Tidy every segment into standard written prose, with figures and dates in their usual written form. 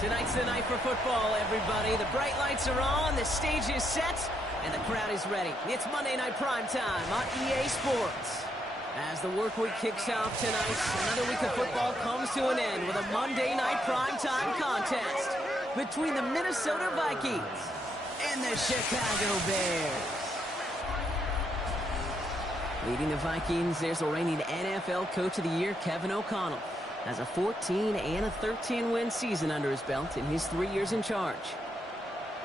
Tonight's the night for football, everybody. The bright lights are on, the stage is set, and the crowd is ready. It's Monday Night Primetime on EA Sports. As the work week kicks off tonight, another week of football comes to an end with a Monday Night Primetime contest between the Minnesota Vikings and the Chicago Bears. Leading the Vikings, there's the reigning NFL Coach of the Year, Kevin O'Connell. Has a 14 and a 13 win season under his belt in his 3 years in charge.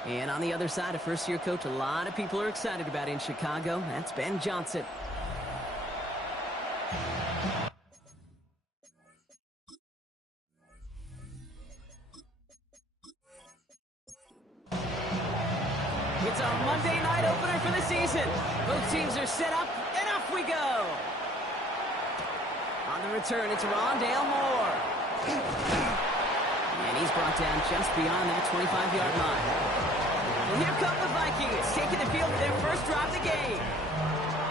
And on the other side, a first-year coach a lot of people are excited about in Chicago. That's Ben Johnson. It's our Monday night opener for the season. Both teams are set up, and off we go. On the return, it's Rondale Moore. And he's brought down just beyond that 25-yard line. And here come the Vikings, taking the field for their first drive of the game.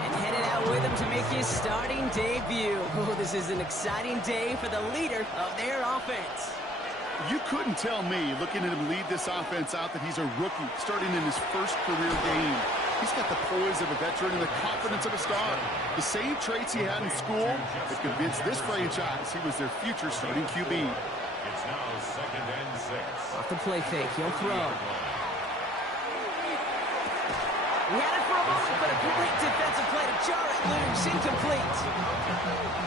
And headed out with him to make his starting debut. Oh, this is an exciting day for the leader of their offense. You couldn't tell me, looking at him lead this offense out, that he's a rookie starting in his first career game. He's got the poise of a veteran and the confidence of a star. The same traits he had in school that convinced this franchise he was their future starting QB. It's now 2nd and 6. Off the play fake, he'll throw. He had it for a moment, but a great defensive play to jar it loose, incomplete.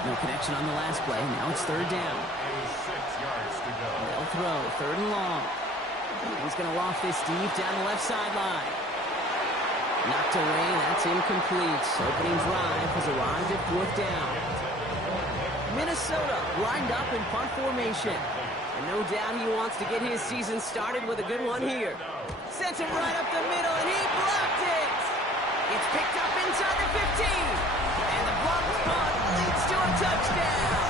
No connection on the last play, now it's third down. 6 yards to go. They'll throw, third and long. He's going to loft this deep down the left sideline. Knocked away, that's incomplete. Opening drive has arrived at fourth down. Minnesota lined up in punt formation. And no doubt he wants to get his season started with a good one here. Sends him right up the middle, and he blocked it! It's picked up inside the 15. And the blocked punt leads to a touchdown.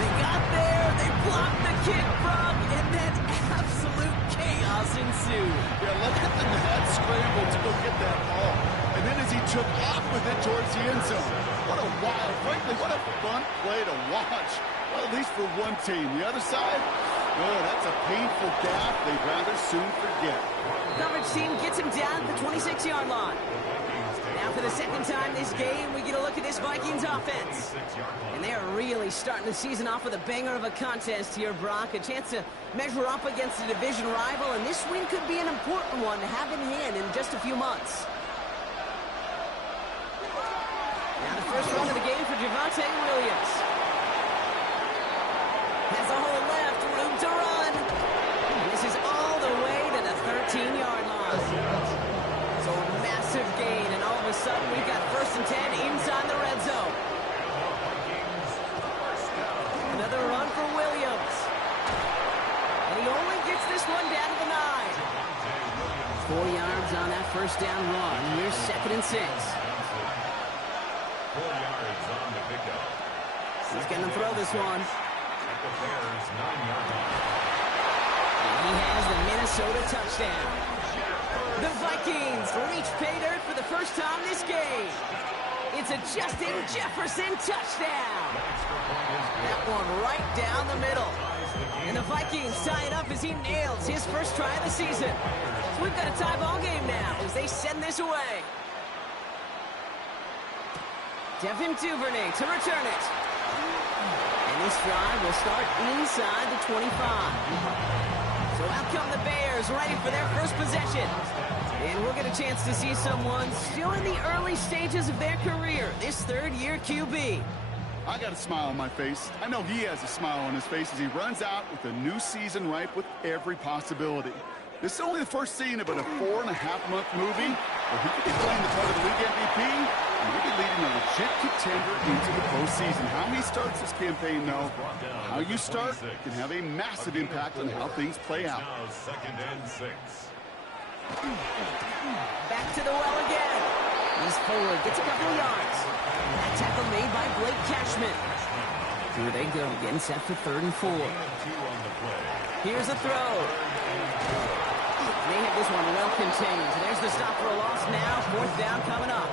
They got there, they blocked the kick, Brock, and then absolute chaos ensued. Yeah, look at the head scramble to go get that ball. And then as he took off with it towards the end zone. What a wild, frankly, what a fun play to watch. Well, at least for one team. The other side, oh, that's a painful gap they'd rather soon forget. Coverage team gets him down at the 26-yard line. Now for the second time this game, we get a look at this Vikings offense. And they are really starting the season off with a banger of a contest here, Brock. A chance to measure up against a division rival, and this win could be an important one to have in hand in just a few months. Now the first run of the game for Javonte Williams. Has a hole left, room to run. This is all the way to the 13-yard line. So a massive gain, and all of a sudden we've got 1st and 10 inside the red zone. Another run for Williams. And he only gets this one down to the 9. 4 yards on that first down run. Here's 2nd and 6. 4 yards on the pickup. He's going to throw this one. At the Bears' 9-yard line. And he has the Minnesota touchdown. The Vikings reach pay dirt for the first time this game. It's a Justin Jefferson touchdown. That one right down the middle. And the Vikings tie it up as he nails his first try of the season. So we've got a tie ball game now as they send this away. Devin Duvernay to return it. And this drive will start inside the 25. So out come the Bears, ready for their first possession. And we'll get a chance to see someone still in the early stages of their career, this third-year QB. I got a smile on my face. I know he has a smile on his face as he runs out with a new season ripe with every possibility. This is only the first scene of a 4.5-month movie where he could be playing the part of the league MVP and maybe leading a legit contender into the postseason. How he starts this campaign, though, how you start can have a massive impact on how things play out. Now 2nd and 6. Back to the well again. He's forward, gets a couple of yards. That tackle made by Blake Cashman. Here they go, getting set for 3rd and 4. Here's a throw. They have this one well contained. There's the stop for a loss now. 4th down coming up.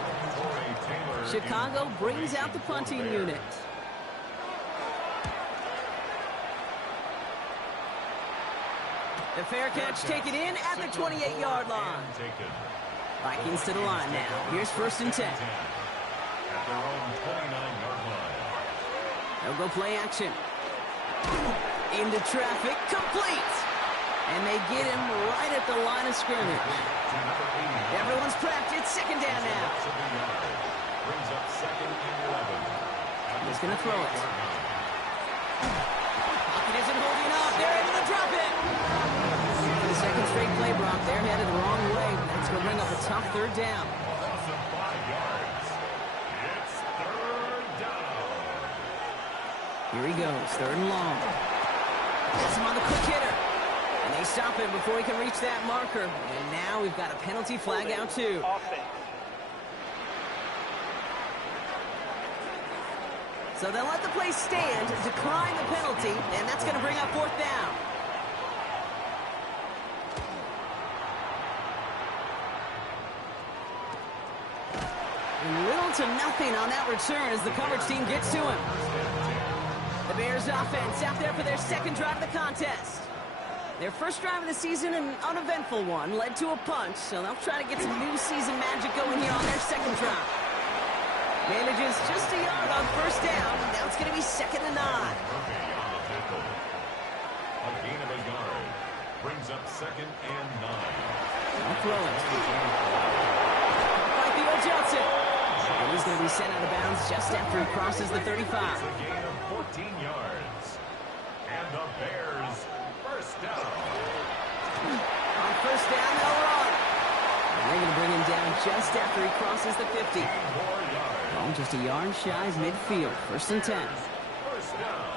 Chicago brings out the punting unit. The fair catch taken in at the 28-yard line. Vikings to the line now. Here's 1st and 10. At their own 29-yard line. They'll go play action. Into traffic, complete. And they get him right at the line of scrimmage. Everyone's prepped. It's 2nd down now. Brings up 2nd and 11. He's going to throw it. Pocket isn't holding up. They're able to drop it. For the 2nd straight play, Brock, they're headed the wrong way. That's going to bring up a tough 3rd down. Loss of 5 yards. It's 3rd down. Here he goes, 3rd and long. Gets him on the quick hitter. And they stop him before he can reach that marker. And now we've got a penalty flag out too. So they'll let the play stand, decline the penalty, and that's going to bring up 4th down. Little to nothing on that return as the coverage team gets to him. The Bears offense out there for their 2nd drive of the contest. Their 1st drive of the season, an uneventful one, led to a punt, so they'll try to get some new season magic going here on their 2nd drive. Manages just a yard on 1st down. Now it's going to be 2nd and 9. A gain of a yard. Brings up 2nd and 9. I'll throw it. By Theo Johnson. And he's going to be sent out of bounds just after he crosses the 35. It's a gain of 14 yards. And the Bears, 1st down. On 1st down, they'll run. And they're going to bring him down just after he crosses the 50. 4 yards. Oh, just a yard shy of midfield. 1st and 10. 1st down.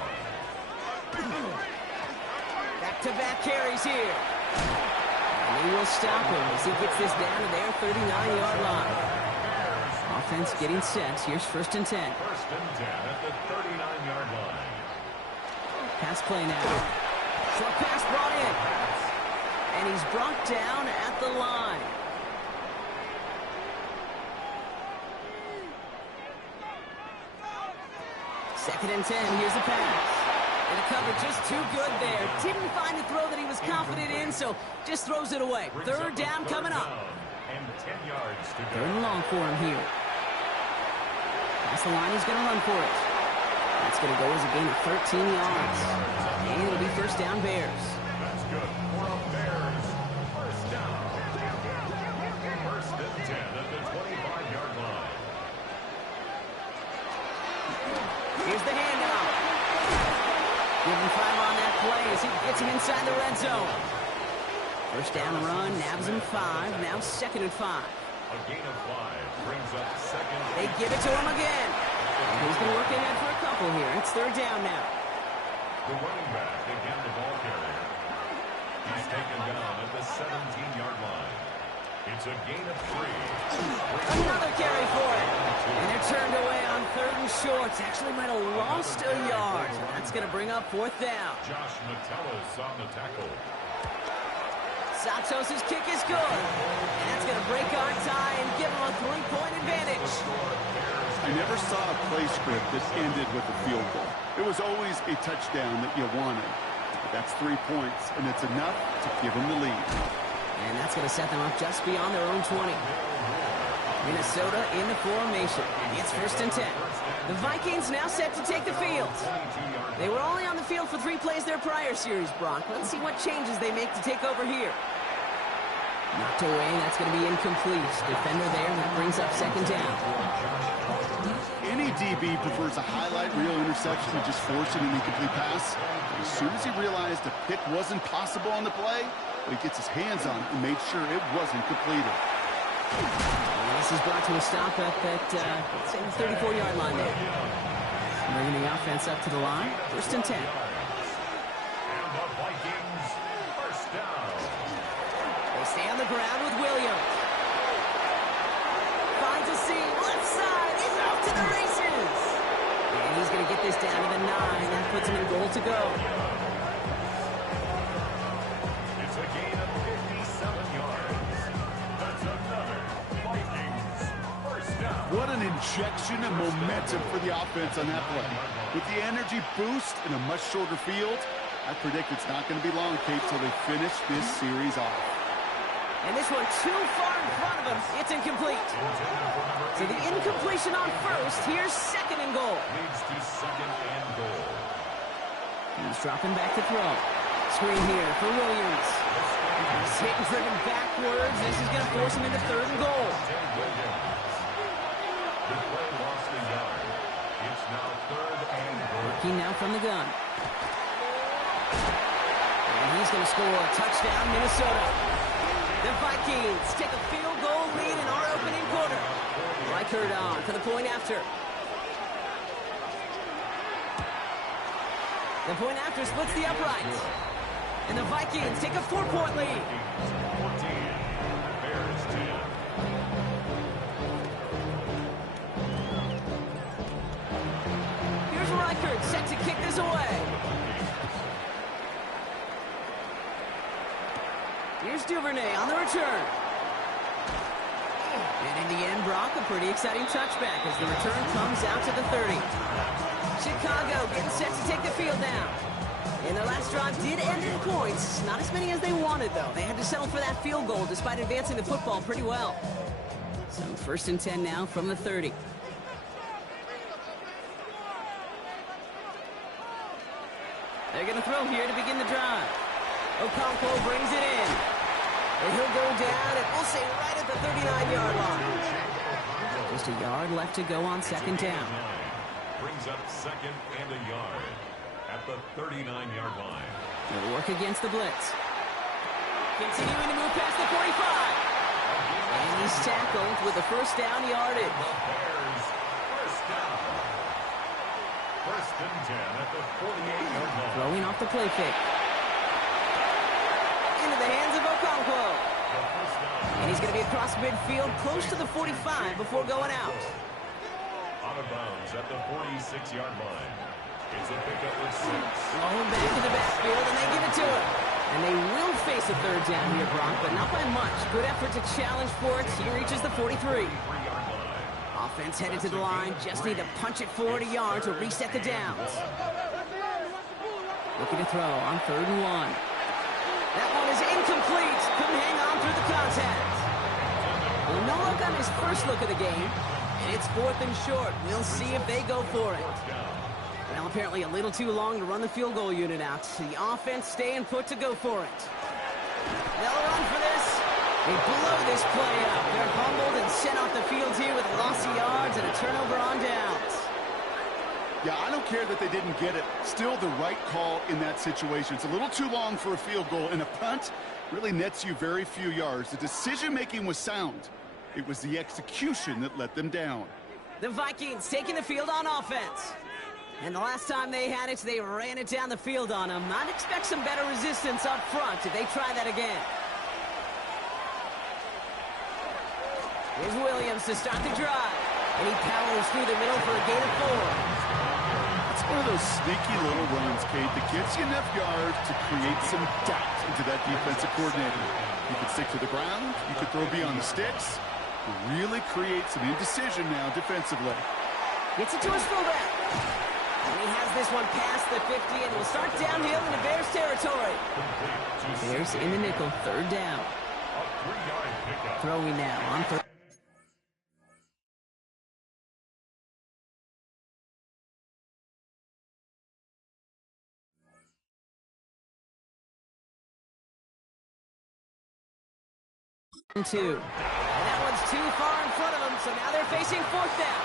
Back-to-back carries here. And they will stop him as he gets this down to their 39-yard line. Offense getting set. Here's 1st and 10. 1st and 10 at the 39-yard line. Pass play now. Short pass brought in. And he's brought down at the line. Second and 10. Here's the pass. And the cover just too good there. Didn't find the throw that he was confident in, so just throws it away. 3rd down coming up. And 10 yards to go. 3rd and long for him here. That's the line. He's going to run for it. That's going to go as a gain of 13 yards. And it'll be 1st down Bears. That's good for a Bears. 1st down. 1st and 10 at the 25-yard line. Here's the handoff. Give him 5 on that play as he gets him inside the red zone. 1st down run, nabs him 5. Now 2nd and 5. A gain of 5 brings up 2nd. They give it to him again. And he's going to work ahead for a couple here. It's 3rd down now. The running back again, the ball carrier. He's taken down at the 17-yard line. It's a gain of 3. Another carry for it. And they're turned away on 3rd and short. Actually might have lost a yard. And that's going to bring up 4th down. Josh Metellus on the tackle. Santos' kick is good. And that's going to break our tie and give him a 3-point advantage. I never saw a play script that ended with a field goal. It was always a touchdown that you wanted. But that's 3 points, and it's enough to give them the lead. And that's going to set them up just beyond their own 20. Minnesota in the formation. And it's 1st and 10. The Vikings now set to take the field. They were only on the field for 3 plays their prior series, Brock. Let's see what changes they make to take over here. Knocked away, that's going to be incomplete. Defender there, that brings up 2nd down. Any DB prefers a highlight reel interception to just forcing an incomplete pass. But as soon as he realized a pick wasn't possible on the play, he gets his hands on it and made sure it wasn't completed. And this is brought to a stop at that, let's say, the 34-yard line there. Bringing the offense up to the line. 1st and 10. And the Vikings, 1st down. They stay on the ground with Williams. Finds a seam, left side. He's off to the races. And he's going to get this down to the 9. That puts him in goal to go. It's a gain of 57 yards. That's another Vikings 1st down. What an injection of momentum for the offense on that play. With the energy boost in a much shorter field, I predict it's not going to be long, Kate, till they finish this series off. And this one too far in front of him. It's incomplete. So the incompletion on first. Here's second and goal. Leads to second and goal. He's dropping back to throw. Screen here for Williams. He's hit and driven backwards. This is going to force him into third and goal. The play lost a yard. It's now third and goal. Working now from the gun. And he's going to score a touchdown, Minnesota. The Vikings take a field goal lead in our opening quarter. Reichert on for the point after. The point after splits the uprights. And the Vikings take a 4-point lead. 14. Bears 10. Here's Reichert set to kick this away. Here's Duvernay on the return. And in the end, Brock, a pretty exciting touchback as the return comes out to the 30. Chicago getting set to take the field down. And their last drive did end in points. Not as many as they wanted, though. They had to settle for that field goal despite advancing the football pretty well. So 1st and 10 now from the 30. They're going to throw here to begin the drive. Okonkwo brings it in. And he'll go down, and we'll say right at the 39-yard line. Just a yard left to go on second down. Brings up second and a yard at the 39-yard line. They'll work against the blitz. Continuing to move past the 45. And he's tackled with a first down yardage. Bears first down. First and 10 at the 48-yard line. Throwing off the play fake. Into the hands of Okonkwo. And he's going to be across midfield, close to the 45 before going out. Out of bounds at the 46-yard line. It's a pickup with 6. Rolling back to the backfield, and they give it to him. And they will face a third down here, Brock, but not by much. Good effort to challenge for it. He reaches the 43. Offense headed to the line. Just need to punch it forward a yard to reset the downs. Looking to throw on 3rd and 1. That one is incomplete. Couldn't hang on through the contact. Well, no look on his first look of the game. And it's 4th and short. We'll see if they go for it. Well, apparently a little too long to run the field goal unit out. The offense staying put to go for it. They'll run for this. They blow this play up. They're humbled and sent off the field here with a loss of yards and a turnover on downs. Yeah, I don't care that they didn't get it. Still the right call in that situation. It's a little too long for a field goal, and a punt really nets you very few yards. The decision-making was sound. It was the execution that let them down. The Vikings taking the field on offense. And the last time they had it, they ran it down the field on them. I'd expect some better resistance up front if they try that again. Here's Williams to start the drive. And he powers through the middle for a gain of 4. It's one of those sneaky little runs, Kate, that gets you enough yards to create some doubt into that defensive coordinator. You could stick to the ground, you could throw beyond the sticks, really create some indecision now defensively. Gets it to his fullback. And he has this one past the 50 and will start downhill into Bears territory. Bears in the nickel, 3rd down. Throwing now on 3rd. And 2. And that one's too far in front of them, so now they're facing 4th down.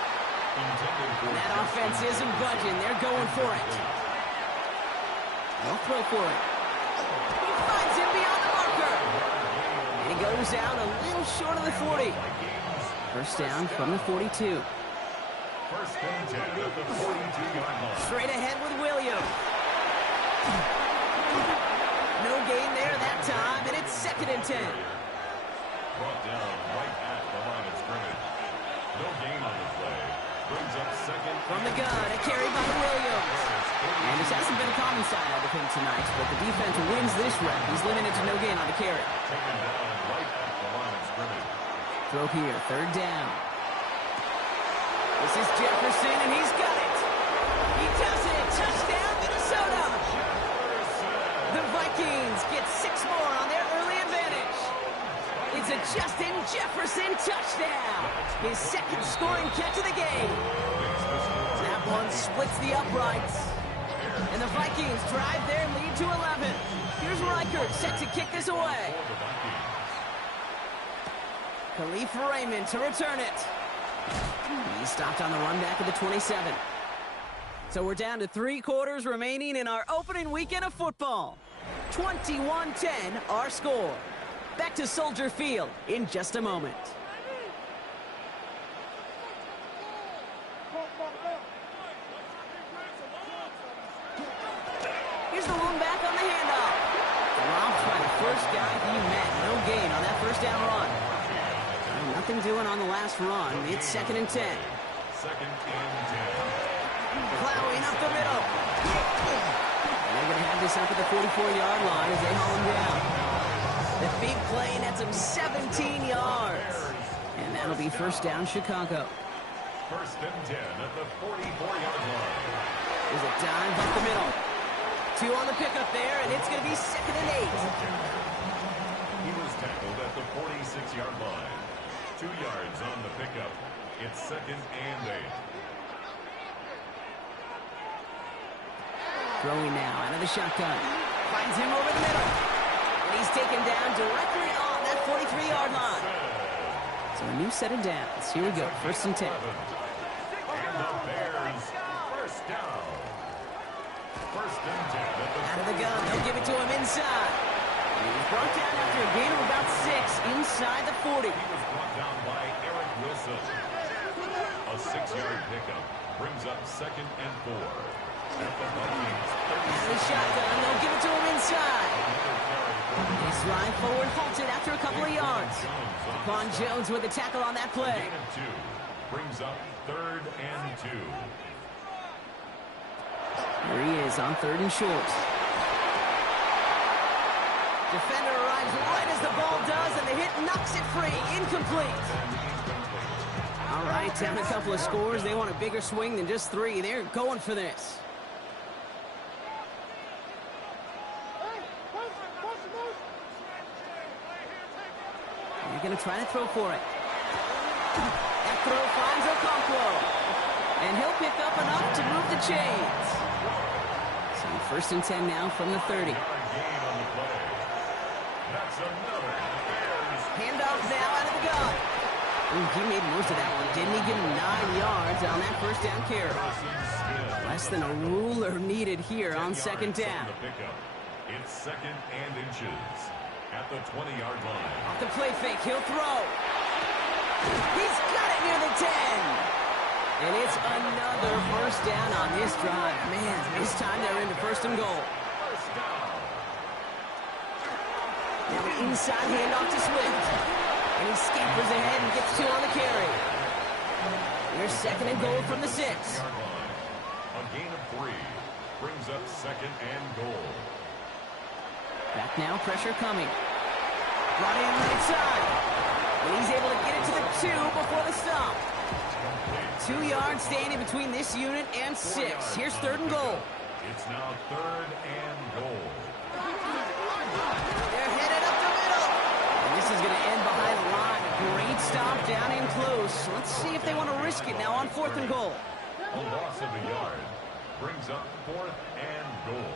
And that offense isn't budging. They're going for it. They'll throw for it. He finds him beyond the marker. And he goes out a little short of the 40. First down from the 42. First and 10 at the 42-yard line. Straight ahead with Williams. No gain there that time, and it's 2nd and 10. Brought down right at the line of scrimmage. No gain on the play. Brings up second. From the gun, a carry by Williams. And this hasn't been a common side out of him tonight, but the defense wins this rep. He's limited to no gain on the carry. Taken down right at the line of scrimmage. Throw here, 3rd down. This is Jefferson, and he's got it. He does it. Touchdown, Minnesota. The Vikings get 6 more on their early advantage. It's a Justin Jefferson touchdown. His second scoring catch of the game. That one splits the uprights. And the Vikings drive their lead to 11. Here's Reichert set to kick this away. Khalif Raymond to return it. He stopped on the run back at the 27. So we're down to 3 quarters remaining in our opening weekend of football. 21-10 our score. Back to Soldier Field in just a moment. Here's the lone back on the handoff. Dropped by the first guy he met. No gain on that first down run. Nothing doing on the last run. It's 2nd and 10. 2nd and 10. Plowing up the middle. And they're going to have this up at the 44-yard line as they haul him down. The big play nets him 17 yards. And that'll be first down Chicago. 1st and 10 at the 44-yard line. There's a dive up the middle. 2 on the pickup there, and it's going to be 2nd and 8. He was tackled at the 46-yard line. 2 yards on the pickup. It's 2nd and 8. Throwing now out of the shotgun. Finds him over the middle. And he's taken down directly on that 43-yard line. So a new set of downs. Here we go. 1st and 10. And the Bears, first down. 1st and 10. Out of the gun. They'll give it to him inside. And he was brought down after a gain of about 6 inside the 40. He was brought down by Eric Wilson. A 6-yard pickup brings up 2nd and 4. At the Vikings, Out of the shotgun. They'll give it to him inside. They slide forward, halted after a couple of yards. Quan Jones with the tackle on that play. Gain of 2 brings up 3rd and 2. Here he is on 3rd and short. Defender arrives right as the ball does, and the hit knocks it free. Incomplete. All right, down a couple of scores. They want a bigger swing than just 3. They're going for this. They're going to try to throw for it. That throw finds Okonkwo. And he'll pick up enough to move the chains. So 1st and 10 now from the 30. Handoff now out of the gun. Ooh, he made most of that one, didn't he? Give him 9 yards on that first down carry. Less than a ruler needed here on 2nd down. It's 2nd and inches at the 20-yard line. Off the play fake, he'll throw. He's got it near the 10. And it's another first down on this drive. Man, this time they're into 1st and goal. Now the inside handoff to Swift. And he scampers ahead and gets 2 on the carry. Here's 2nd and goal from the 6. A gain of 3 brings up 2nd and goal. Back now, pressure coming. Brought in right side. And he's able to get it to the 2 before the stop. 2 yards staying in between this unit and 6. Here's 3rd and goal. It's now 3rd and goal. They're headed up the middle. And this is going to end behind the line. A great stop down in close. Let's see if they want to risk it now on 4th and goal. A loss of a yard brings up 4th and goal.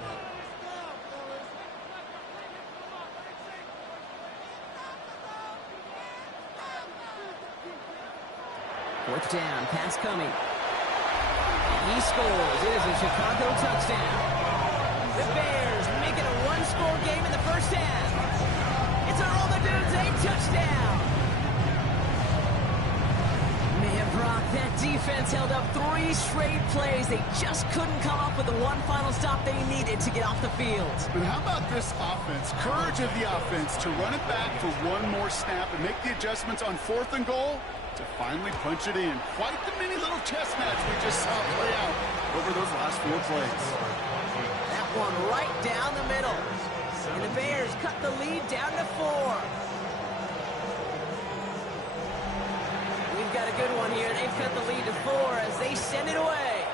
Fourth down, pass coming. And he scores. It is a Chicago touchdown. The Bears make it a 1-score game in the first half. It's a roll the dudes, a touchdown. Man, Brock, that defense held up 3 straight plays. They just couldn't come up with the one final stop they needed to get off the field. But how about this offense? Courage of the offense to run it back for one more snap and make the adjustments on 4th and goal to finally punch it in. Quite the mini little chess match we just saw play out over those last 4 plays. That one right down the middle. And the Bears cut the lead down to 4. We've got a good one here. They've cut the lead to 4 as they send it away.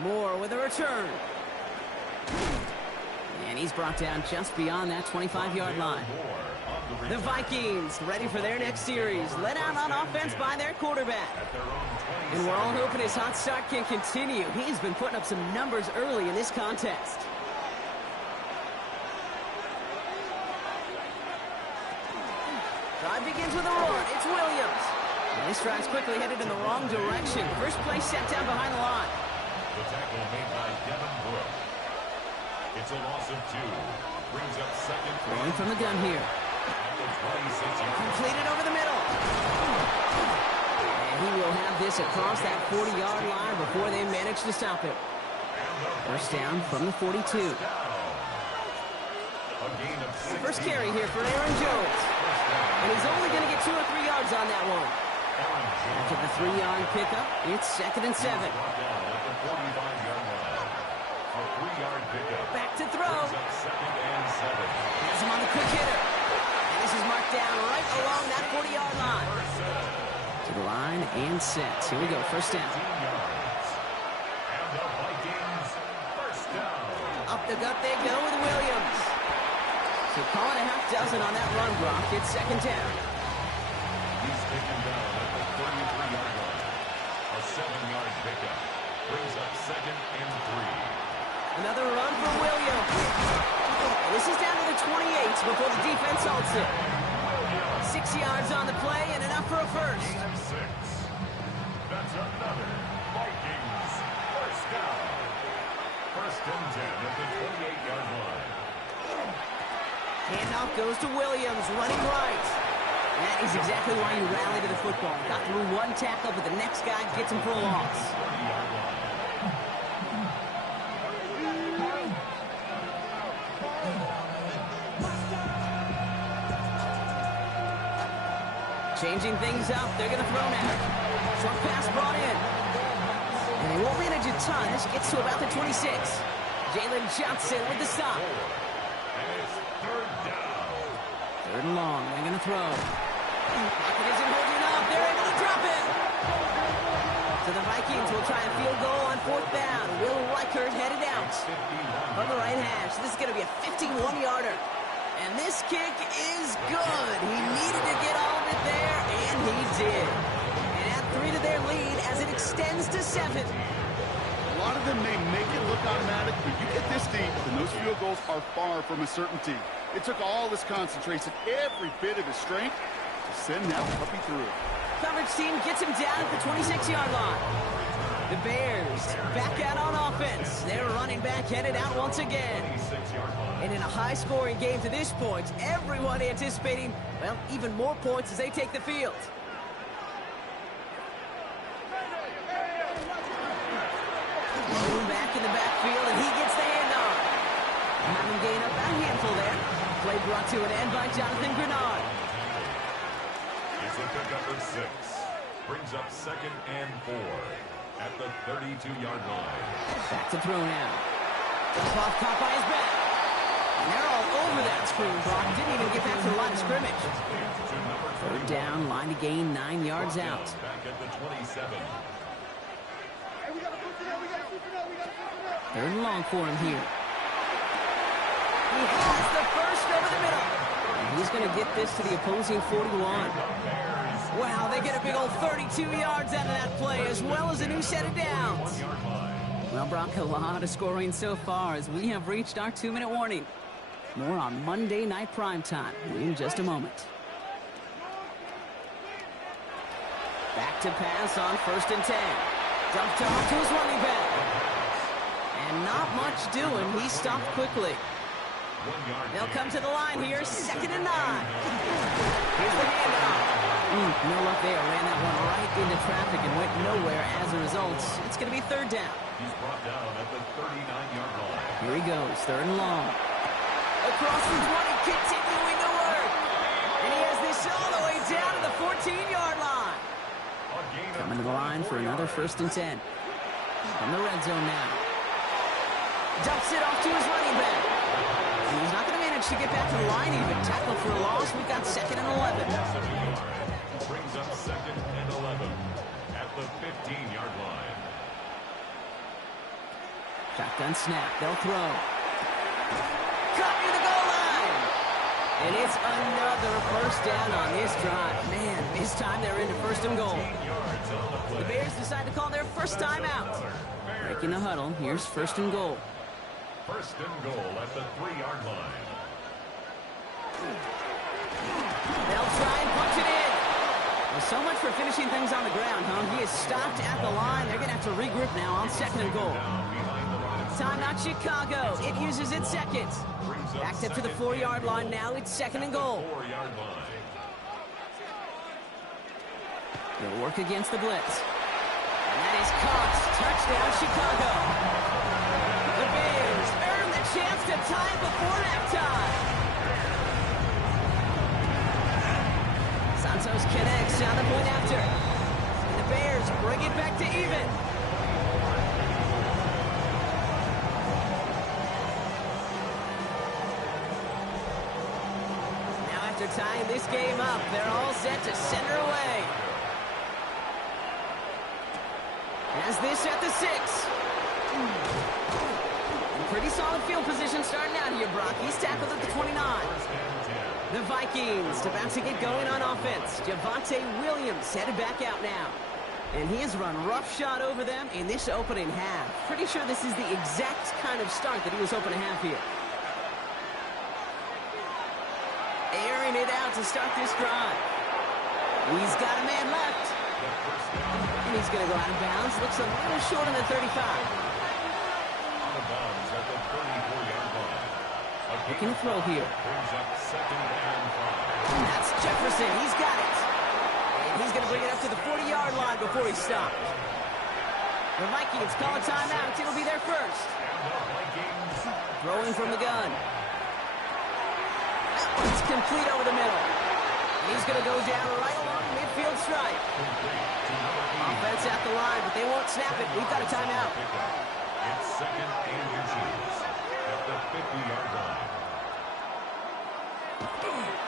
Moore with a return. And he's brought down just beyond that 25-yard line. The Vikings ready for their next series, led out on offense by their quarterback. And we're all hoping his hot start can continue. He's been putting up some numbers early in this contest. Drive begins with a run. It's Williams. And this drive's quickly headed in the wrong direction. First play set down behind the line. The tackle made by Devin Brook. It's a loss of 2. Brings up second. Going from the gun here. Completed over the middle. And he will have this across that 40-yard line before they manage to stop it. First down from the 42. First carry here for Aaron Jones. And he's only going to get 2 or 3 yards on that one. After the 3-yard pickup, it's 2nd and 7. Back to throw. Has him on the quick hitter. And this is marked down right along that 40-yard line. To the line and set. Here we go, first down. Up the gut they go with Williams. So call it a half dozen on that run block. It's 2nd down. He's taken down at the 33-yard line. A 7-yard pickup. Brings up 2nd and 3. Another run for Williams. And this is down to the 28 before the defense halts it. 6 yards on the play and enough for a first. 6. That's another Vikings first down. 1st and 10 at the 28-yard line. Handoff goes to Williams, running right. And that is exactly why you rally to the football. Got through one tackle, but the next guy gets him for a loss. Changing things up, they're going to throw now. Short pass brought in. And they won't manage a ton. This gets to about the 26. Jalen Johnson with the stop. Third and long, they're going to throw. Pocket isn't holding up. They're able to drop it. So the Vikings will try a field goal on 4th down. Will Reichert headed out on the right hash. This is going to be a 51-yarder. And this kick is good. He needed to get all of it there, and he did. And add 3 to their lead as it extends to 7. A lot of them may make it look automatic, but you get this deep, and those field goals are far from a certainty. It took all his concentration, every bit of his strength, to send that puppy through. Coverage team gets him down at the 26-yard line. The Bears back out on offense. Their running back headed out once again. And in a high-scoring game to this point, everyone anticipating, well, even more points as they take the field. Back in the backfield, and he gets the handoff. Having gained up that handful there. Play brought to an end by Jonathan Grenard. It's a pickup of 6. Brings up 2nd and 4 at the 32-yard line. Back to throw now. Dump off caught by his back. And they're all over that screen, Brock. Didn't even get back to the line of scrimmage. 3rd down, line to gain 9 yards out. Back at the 27. 3rd and long for him here. He has the first over the middle. And he's going to get this to the opposing 41. Wow, they get a big old 32 yards out of that play, as well as a new set of downs. Well, Brock, a lot of scoring so far as we have reached our 2-minute warning. More on Monday Night Primetime in just a moment. Back to pass on 1st and 10. Dumped off to his running back. And not much doing. He stopped quickly. They'll come to the line here. 2nd and 9. Here's the handoff. No luck there. Ran that one right into traffic and went nowhere as a result. It's going to be 3rd down. He's brought down at the 39-yard line. Here he goes. 3rd and long. Across the 20. Continuing to work. And he has this all the way down to the 14-yard line. Coming to the line for another 1st and 10. From the red zone now. Dumps it off to his running back. And he's not going to manage to get back to the line even. Tackle for a loss. We've got 2nd and 11. Brings up 2nd and 11 at the 15-yard line. Shotgun snap. They'll throw. copy the goal line. And it's another first down on this drive. Man, this time they're into first and goal. The Bears decide to call their first time out. Breaking the huddle, here's first and goal. First and goal at the 3-yard line. They'll try and punch it in. Well, so much for finishing things on the ground, huh? He is stopped at the line. They're going to have to regroup now on second and goal. Timeout Chicago. It uses its second. Backed up to the 4-yard line now. It's second and goal. They'll work against the blitz. And that is caught. Touchdown, Chicago. The Bears earn the chance to tie before halftime. Santos connects on the point after. And the Bears bring it back to even. Now after tying this game up, they're all set to center away. Has this at the 6. And pretty solid field position starting out here, Brock. He's tackled at the 29. The Vikings about to get going on offense. Javonte Williams headed back out now. And he has run roughshod over them in this opening half. Pretty sure this is the exact kind of start that he was hoping to have here. Airing it out to start this drive. He's got a man left. And he's going to go out of bounds. Looks a little short on the 35. Out of bounds at the 34-yard line. Looking to throw here. Brings up second and 5. That's Jefferson. He's got it. And he's going to bring it up to the 40-yard line before he stopped. The Vikings call a timeout. It'll be their first. Throwing from the gun. It's complete over the middle. And he's going to go down right along the midfield stripe. Offense at the line, but they won't snap it. We've got a timeout. It's second and inches at the 50-yard line.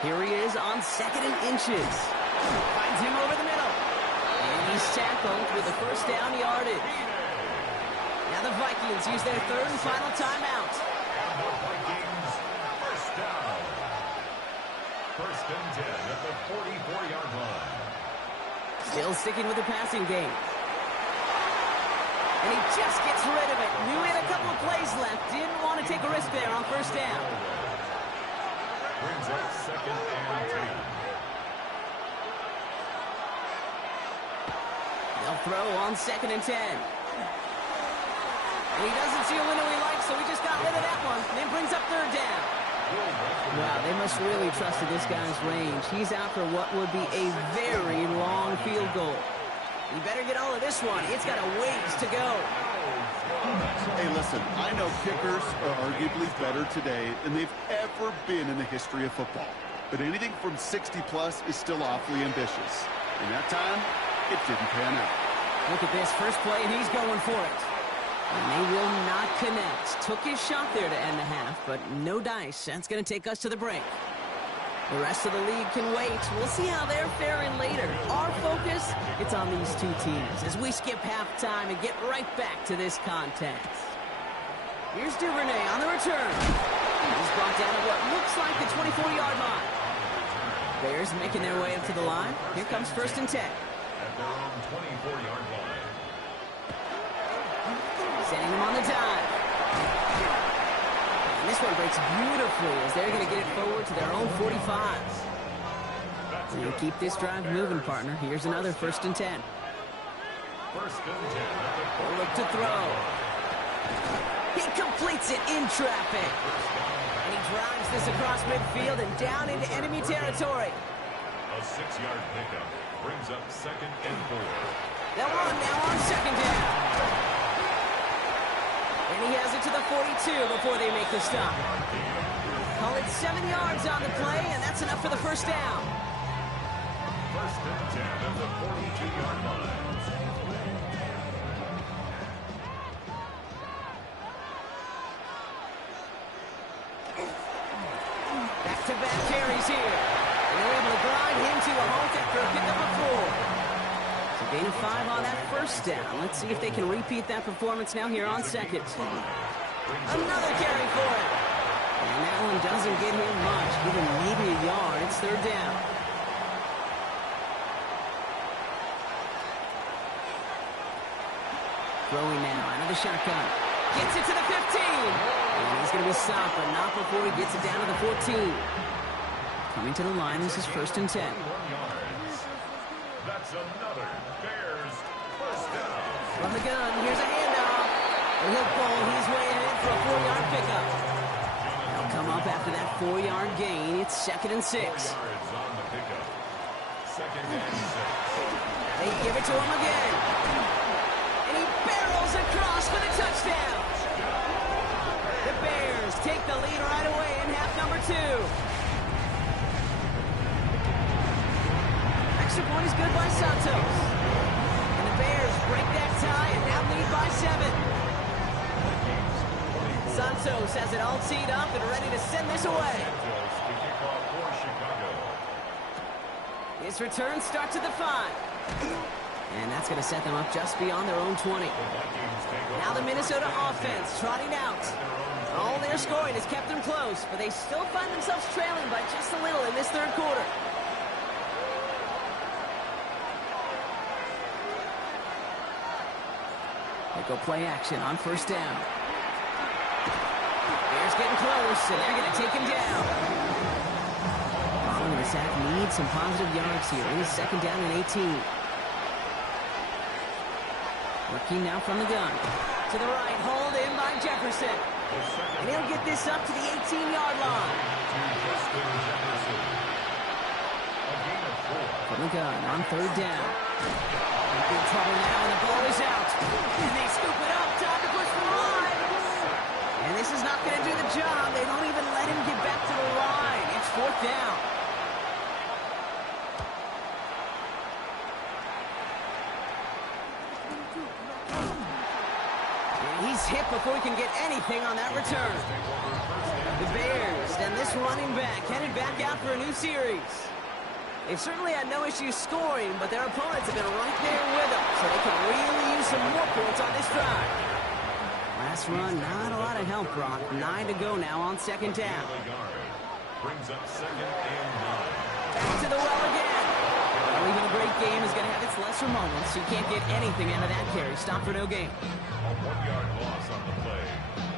Here he is on second and inches. Finds him over the middle. And he's tackled with a first down yardage. Now the Vikings use their third and final timeout. And the Vikings first down. First and 10 at the 44-yard line. Still sticking with the passing game. And he just gets rid of it. Knew he had a couple of plays left. Didn't want to take a risk there on first down. Brings up second and 10. They'll throw on second and 10. And he doesn't see a window he likes, so he just got rid of that one. And then brings up third down. Wow, they must really trust this guy's range. He's out for what would be a very long field goal. You better get all of this one. It's got a ways to go. Hey, listen, I know kickers are arguably better today than they've ever been in the history of football. But anything from 60-plus is still awfully ambitious. And that time, it didn't pan out. Look at this first play, and he's going for it. And they will not connect. Took his shot there to end the half, but no dice. That's going to take us to the break. The rest of the league can wait. We'll see how they're faring later. Our focus, it's on these two teams as we skip halftime and get right back to this contest. Here's Duvernay on the return. He's brought down at what looks like the 24-yard line. Bears making their way up to the line. Here comes first and 10. At their own 24-yard line. Sending them on the dive. And this one breaks beautifully as they're going to get it forward to their own 45s. You keep this drive moving, partner. Here's another first and 10. First and 10. Look to throw. He completes it in traffic. And he drives this across midfield and down into enemy territory. A 6-yard pickup brings up second and 4. They'll run now on second down. And he has it to the 42 before they make the stop. Call it 7 yards on the play, and that's enough for the first down. First and 10 at the 42-yard line. Back-to-back carries here. And they're able to grind him to a halt after a pickup of 4. So gain of 5 on that first down. Let's see if they can repeat that performance now here on second. Another carry for him. And that one doesn't get him much. Give him maybe a yard. It's third down. Throwing now out of the shotgun. Gets it to the 15. And he's going to be stopped, but not before he gets it down to the 14. Coming to the line, this is first and 10. That's another Bears first down. From the gun, here's a handoff. He'll pull, he's way ahead for a 4-yard pickup. They'll come up after that 4-yard gain. It's second and 6. 4 yards on the pickup. Second and 6. They give it to him again. And he barrels across for the touchdown. The Bears take the lead right away in half number 2. Extra point is good by Santos. And the Bears break that tie and now lead by 7. Santos has it all teed up and ready to send this away. His return starts at the 5. And that's going to set them up just beyond their own 20. Now the Minnesota offense trotting out. All their scoring has kept them close, but they still find themselves trailing by just a little in this third quarter. They go play action on first down. Bears getting close, and they're going to take him down. Following the sack needs some positive yards here. It is second down and 18. Working now from the gun. To the right, hold in by Jefferson. And he'll get this up to the 18-yard line. From the gun on third down. In big trouble now, and the ball is out. And they scoop it up, time to push the line. And this is not going to do the job. They don't even let him get back to the line. It's fourth down. And he's hit before he can get anything on that return. The Bears and this running back headed back out for a new series. They've certainly had no issues scoring, but their opponents have been right there with them, so they can really use some more points on this drive. Last run, not a lot of help, Brock. 9 to go now on second down. Brings up second and 9. Back to the well again. Well, even a great game is going to have its lesser moments. You can't get anything out of that carry. Stop for no gain. A 1-yard loss on the play.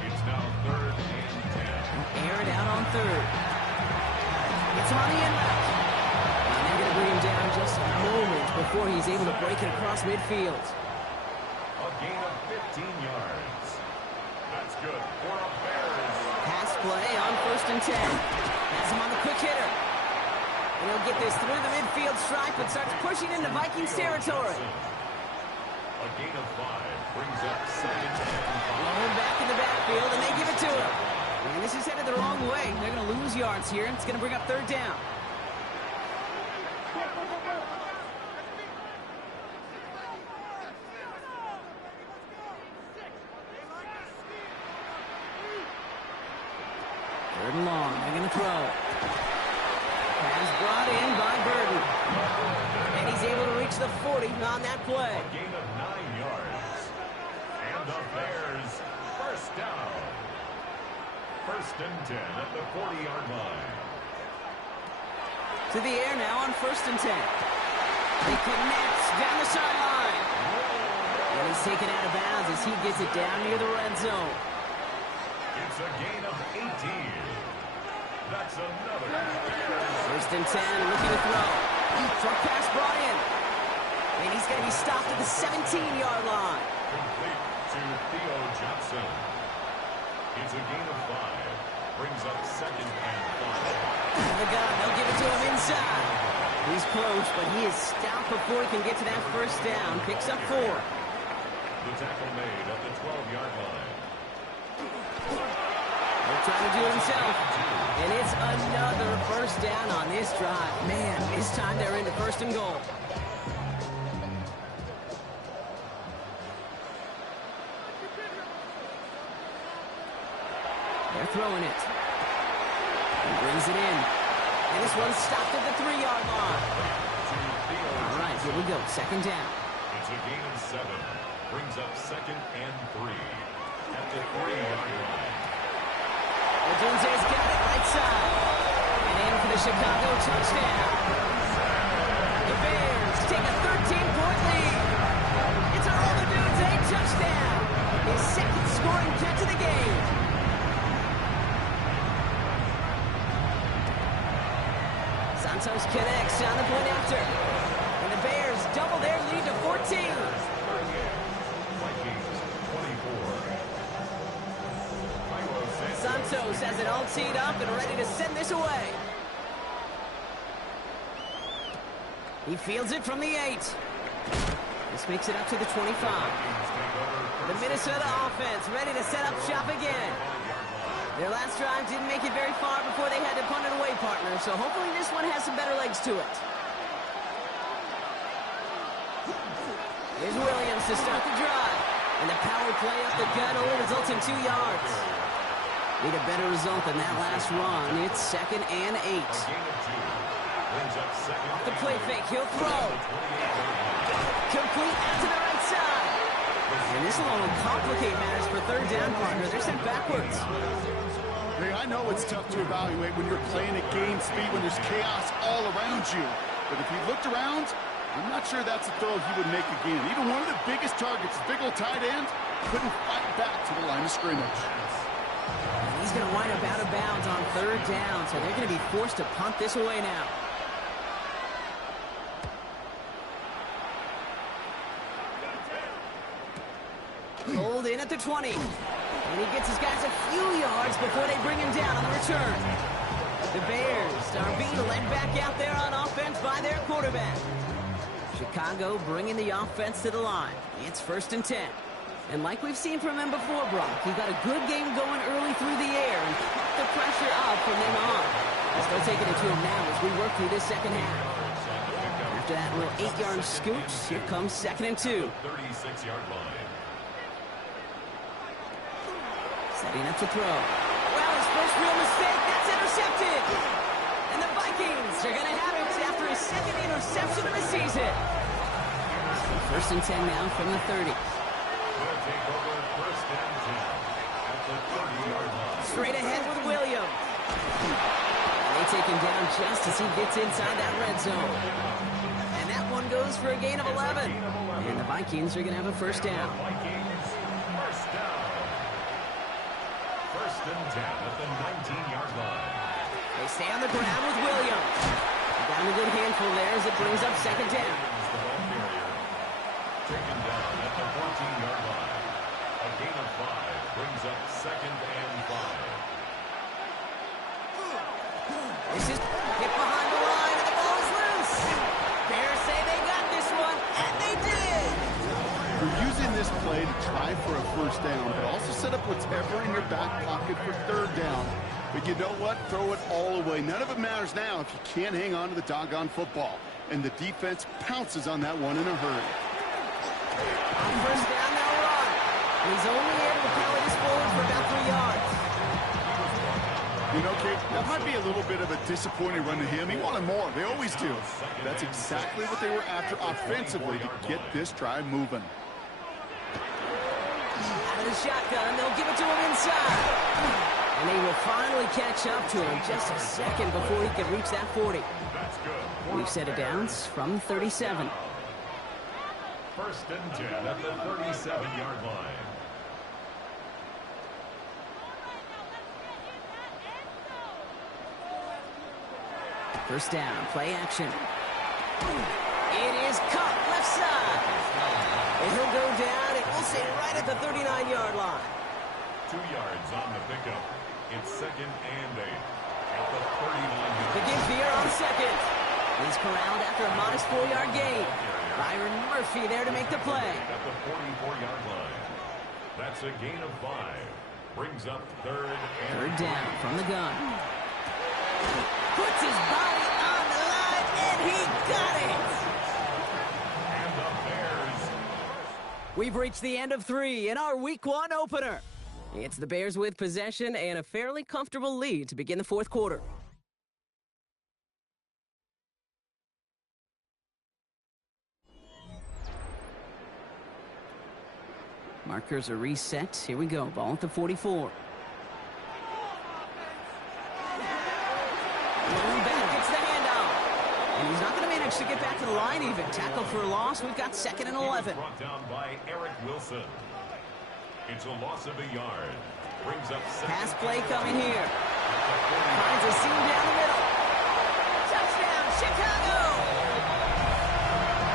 It's now third and 10. Air it out on third. It's on the in route. And they're going to bring him down just a moment before he's able to break it across midfield. A gain of 15 yards. That's good for a Bears. Pass play on first and 10. Has him on the quick hitter. And he'll get this through the midfield stripe and starts pushing into Vikings territory. A gain of 5 brings up second and 5. Rolling back in the backfield, and they give it to him. And this is headed the wrong way. They're going to lose yards here, and it's going to bring up third down. Third and long. They're going to throw. Pass brought in by Burton. And he's able to reach the 40 on that play. A gain of 9 yards. And the Bears first down. First and 10 at the 40-yard line. To the air now on first and 10. He connects down the sideline. And he's taken out of bounds as he gets it down near the red zone. It's a gain of 18. That's another. First and 10, looking to throw. Short pass brought in. And he's going to be stopped at the 17-yard line. Complete to Theo Johnson. It's a gain of 5. Brings up second and 5. And the gun, they'll give it to him inside. He's close, but he is stopped before he can get to that first down. Picks up 4. The tackle made at the 12-yard line. They're trying to do it himself. And it's another first down on this drive. Man, this time they're into first and goal. They're throwing it. He brings it in. And this one's stopped at the 3-yard line. All right, here we go. Second down. It's a gain of 7. Brings up second and 3 at the 3-yard line. Odunze's got it right side. And in for the Chicago touchdown. The Bears take a 13-point lead. It's a Earl Odunze touchdown. His second scoring catch of the game. Santos connects on the point after. And the Bears double their lead to 14. Santos has it all teed up and ready to send this away. He fields it from the 8. This makes it up to the 25. The Minnesota offense ready to set up shop again. Their last drive didn't make it very far before they had to punt it away, partner, so hopefully this one has some better legs to it. Here's Williams to start the drive. And the power play up the gut only results in 2 yards. Need a better result than that last run. It's 2nd and 8. Off the play fake, he'll throw. Complete out to the right side. And this will only complicate matters for 3rd down, partner. They're sent backwards. Hey, I know it's tough to evaluate when you're playing at game speed, when there's chaos all around you. But if he looked around, I'm not sure that's a throw he would make again. Even one of the biggest targets, big old tight end, couldn't fight back to the line of scrimmage. He's going to wind up out of bounds on 3rd down, so they're going to be forced to punt this away now. Hold in at the 20. And he gets his guys a few yards before they bring him down on the return. The Bears are being led back out there on offense by their quarterback. Chicago bringing the offense to the line. It's 1st and 10. And like we've seen from him before, Brock, he got a good game going early through the air and kept the pressure up from then on. They're still taking it to him now as we work through this second half. After that little 8-yard scooch, here comes 2nd and 2. 36-yard line. Setting up to throw. Well, his first real mistake, that's intercepted. And the Vikings are going to have it after his 2nd interception of the season. 1st and 10 now from the 30. Take over 1st and 10 at the 30-yard line. Straight ahead with Williams. And they take him down just as he gets inside that red zone. And that one goes for a gain of 11. And the Vikings are going to have a 1st down. Vikings, 1st down. 1st and 10 at the 19-yard line. They stay on the ground with Williams. They got him a good handful there as it brings up 2nd down. The ball carrier taken down at the 14-yard line. A gain of 5 brings up 2nd and 5. This is hit behind the line, and the ball is loose. Bears say they got this one, and they did. You're using this play to try for a 1st down, but also set up whatever in your back pocket for 3rd down. But you know what? Throw it all away. None of it matters now if you can't hang on to the doggone football. And the defense pounces on that one in a hurry. 1st down, now run. And he's only able to power this forward for about 3 yards. You know, Kate, that might be a little bit of a disappointing run to him. He wanted more. They always do. That's exactly what they were after offensively to get this drive moving. Out of the shotgun, they'll give it to him inside. And they will finally catch up to him just a second before he can reach that 40. We've set it down from 37. 1st and 10 at the 37-yard line. 1st down, play action. It is caught left side. And he'll go down, and we'll say right at the 39-yard line. 2 yards on the pickup. It's 2nd and 8 at the 39-yard line. The give here on 2nd. He's corralled after a modest 4-yard gain. Byron Murphy there to make the play. At the 44-yard line. That's a gain of 5. Brings up 3rd and 3rd down from the gun. Puts his body on the line, and he got it. And the Bears. We've reached the end of 3 in our Week 1 opener. It's the Bears with possession and a fairly comfortable lead to begin the 4th quarter. Markers are reset. Here we go. Ball at the 44. to get back to the line even. Tackle for a loss. We've got 2nd and 11. Brought down by Eric Wilson. It's a loss of a yard. Brings up pass play coming here. Finds a seam down the middle. Touchdown, Chicago!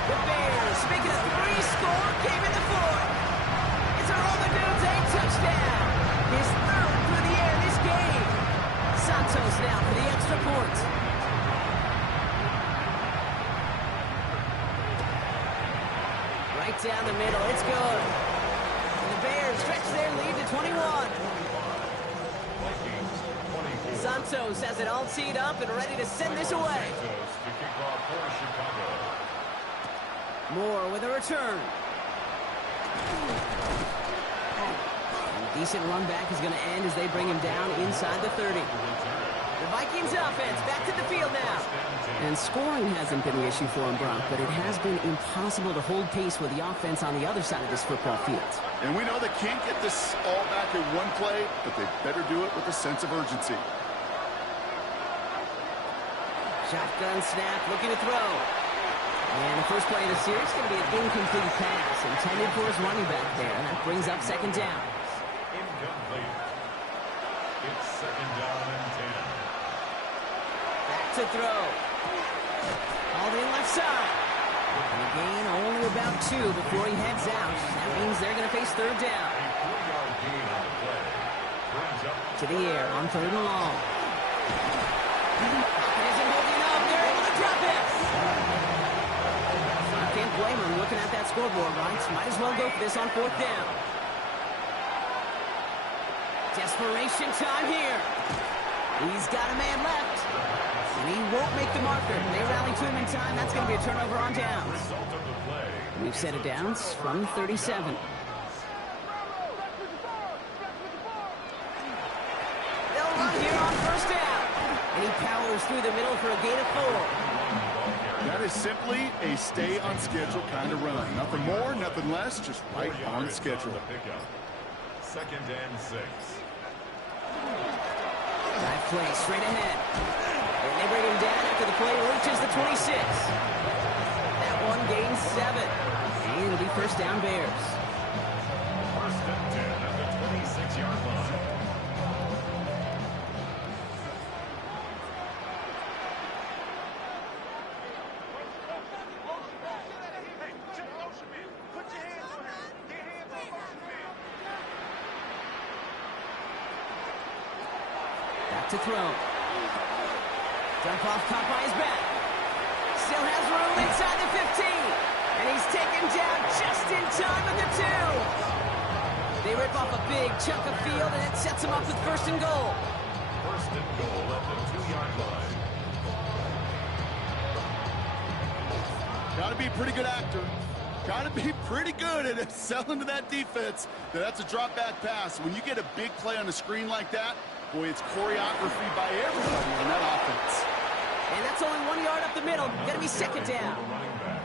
The Bears making a 3-score game in the 4th. It's a Romadude touchdown. His 3rd through the air this game. Santos now for the extra point. Right down the middle, it's good. And the Bears stretch their lead to 21. Santos has it all teed up and ready to send this away. Moore with a return. Decent run back is going to end as they bring him down inside the 30. The Vikings offense back to the field now. And scoring hasn't been the issue for him, Brock, but it has been impossible to hold pace with the offense on the other side of this football field. And we know they can't get this all back in one play, but they better do it with a sense of urgency. Shotgun snap, looking to throw. And the first play of the series is going to be an incomplete pass intended for his running back there. And that brings up 2nd down. Incomplete. It's 2nd down and 10. Back to throw. Called in left side. And a gain only about 2 before he heads out. That means they're going to face 3rd down. A 4-yard gain on the play. Brings up To the air on 3rd and long. Isn't holding up. They're able to drop it. Can't blame him looking at that scoreboard, right? Might as well go for this on 4th down. Desperation time here. He's got a man left. And he won't make the marker. They rally to him in time. That's going to be a turnover on downs. result of the play. We've set it downs from 37. They'll run here on 1st down. And he powers through the middle for a gain of 4. That is simply a stay-on-schedule kind of run. Nothing more, nothing less, just right on schedule. 2nd and 6. Drive play straight ahead. And they bring him down after the play reaches the 26. That one gains 7. And it'll be 1st down Bears. 1st and 10 at the 26-yard line. Back to throw. Dump off caught by his back. Still has room inside the 15. And he's taken down just in time at the 2. They rip off a big chunk of field and it sets him up with 1st and goal. 1st and goal at the 2-yard line. Got to be a pretty good actor. Got to be pretty good at selling to that defense. That's a drop-back pass. When you get a big play on the screen like that, boy, it's choreography by everybody on that offense. And that's only 1 yard up the middle. Going to be 2nd down. Running back.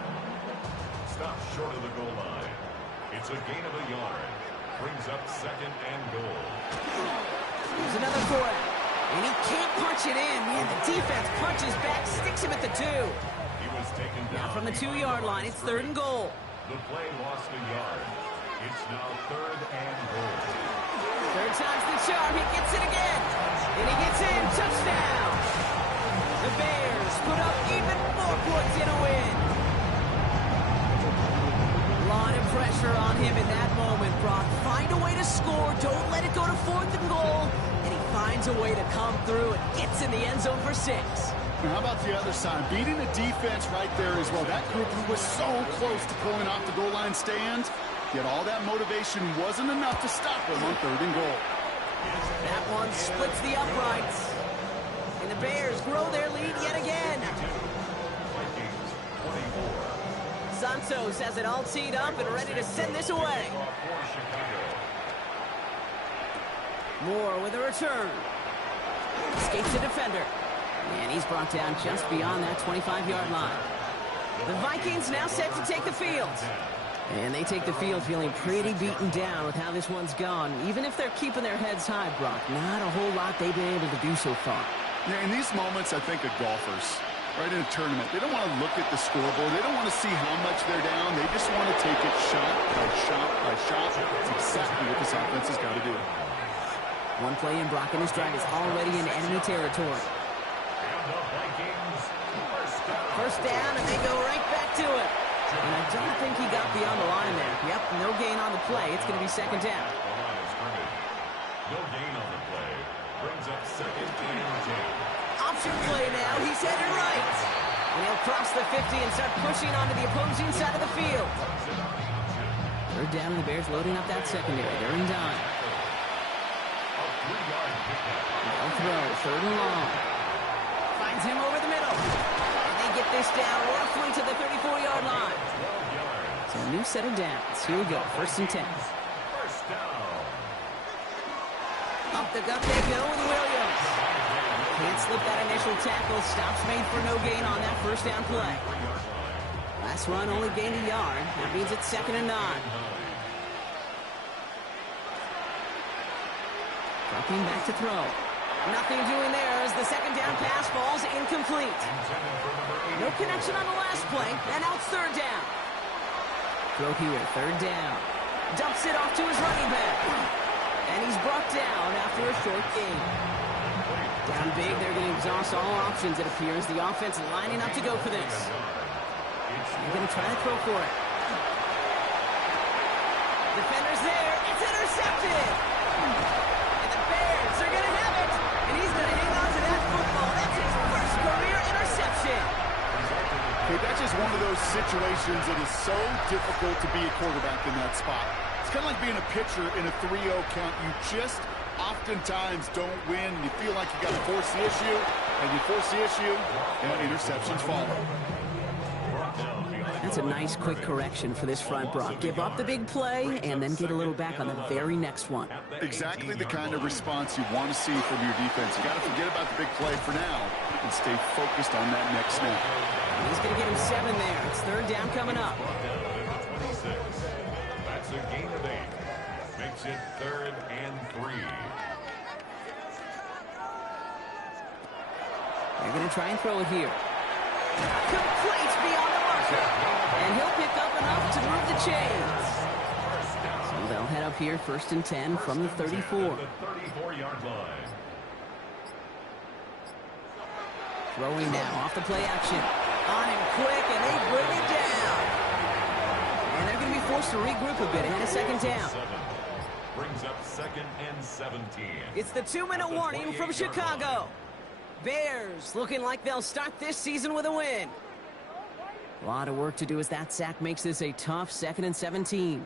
Stop short of the goal line. It's a gain of a yard. Brings up 2nd and goal. Here's another throw. And he can't punch it in. Man, the defense punches back, sticks him at the 2. He was taken down. Now from the 2-yard line, it's 3rd and goal. The play lost a yard. It's now 3rd and goal. 3rd time's the charm. He gets it again. And he gets in. Touchdown. The Bears put up even more points in a win. A lot of pressure on him in that moment, Brock. Find a way to score. Don't let it go to 4th and goal. And he finds a way to come through and gets in the end zone for 6. Now, how about the other side? Beating the defense right there as well. That group who was so close to pulling off the goal line stand, yet all that motivation wasn't enough to stop them on 3rd and goal. That one splits the uprights. And the Bears grow their lead yet again. Vikings 24. Santos has it all teed up and ready to send this away. For Chicago. Moore with a return. Escapes the defender. And he's brought down just beyond that 25-yard line. The Vikings now set to take the field. And they take the field feeling pretty beaten down with how this one's gone. Even if they're keeping their heads high, Brock, not a whole lot they've been able to do so far. Yeah, in these moments, I think of golfers. right in a tournament. They don't want to look at the scoreboard. They don't want to see how much they're down. They just want to take it shot by shot by shot. That's exactly what this offense has got to do. One play in, Brock, and his drive is already in enemy territory. First down, and they go right back to it. And I don't think he got beyond the line there. Yep, no gain on the play. It's going to be second down. No gain on the play. Brings up second and 10. Option play now. He's headed right. And he'll cross the 50 and start pushing onto the opposing side of the field. Third down, and the Bears loading up that secondary. They're in dime. They'll throw, third and long. Finds him over the middle. And they get this down roughly to the 34-yard line. So a new set of downs. Here we go, first and 10. Up the gut they go with Williams. Can't slip that initial tackle. Stops made for no gain on that first down play. Last run only gained a yard. That means it's second and 9. Dropping back to throw. Nothing doing there as the second down pass falls incomplete. No connection on the last play, and now it's third down. Throw here, third down. Dumps it off to his running back. And he's brought down after a short gain. Down big, they're going to exhaust all options, it appears. The offense lining up to go for this. They're going to try to throw for it. Defender's there. It's intercepted. And the Bears are going to have it. And he's going to hang on to that football. That's his first career interception. Okay, that's just one of those situations that is so difficult to be a quarterback in that spot. It's kind of like being a pitcher in a 3-0 count. You just oftentimes don't win. You feel like you got to force the issue, and you force the issue, and interceptions follow. That's a nice, quick correction for this front, Brock. Give up the big play, and then get a little back on the very next one. Exactly the kind of response you want to see from your defense. You got to forget about the big play for now and stay focused on that next snap. He's going to get him 7 there. It's third down coming up. That's a gain of 8. Makes it third and 3. They're going to try and throw it here. Complete beyond the marker. And he'll pick up enough to move the chains. So they'll head up here, first and 10 from the 34. The 34-yard line. Throwing now off the play action. On him quick, and they bring it down. And they're going to be forced to regroup a bit ahead of second down. Brings up second and 17. It's the 2-minute warning from Chicago. Bears looking like they'll start this season with a win. A lot of work to do as that sack makes this a tough second and 17.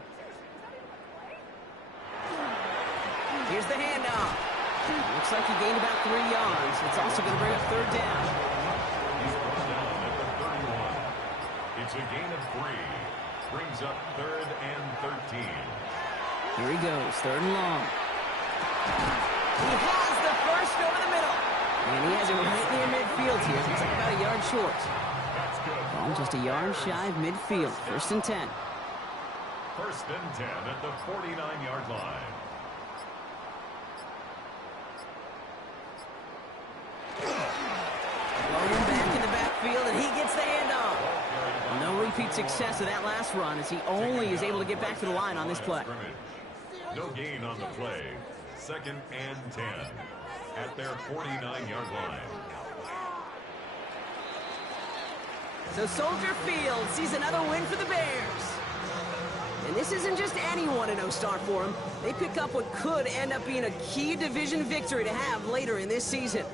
Here's the handoff. Looks like he gained about 3 yards. It's also going to bring up third down. He's brought down at the 31. It's a gain of 3. Brings up third and 13. Here he goes, third and long. He has the first over the middle. And he has it right near midfield here. It's like about a yard short. That's good. Ball just a yard shy of midfield. First and 10. First and 10 at the 49-yard line. Logan back in the backfield, and he gets the handoff. No repeat success of that last run as he only is able to get back to the line on this play. No gain on the play. Second and 10 at their 49-yard line. So Soldier Field sees another win for the Bears. And this isn't just any 1-0 start for them. They pick up what could end up being a key division victory to have later in this season.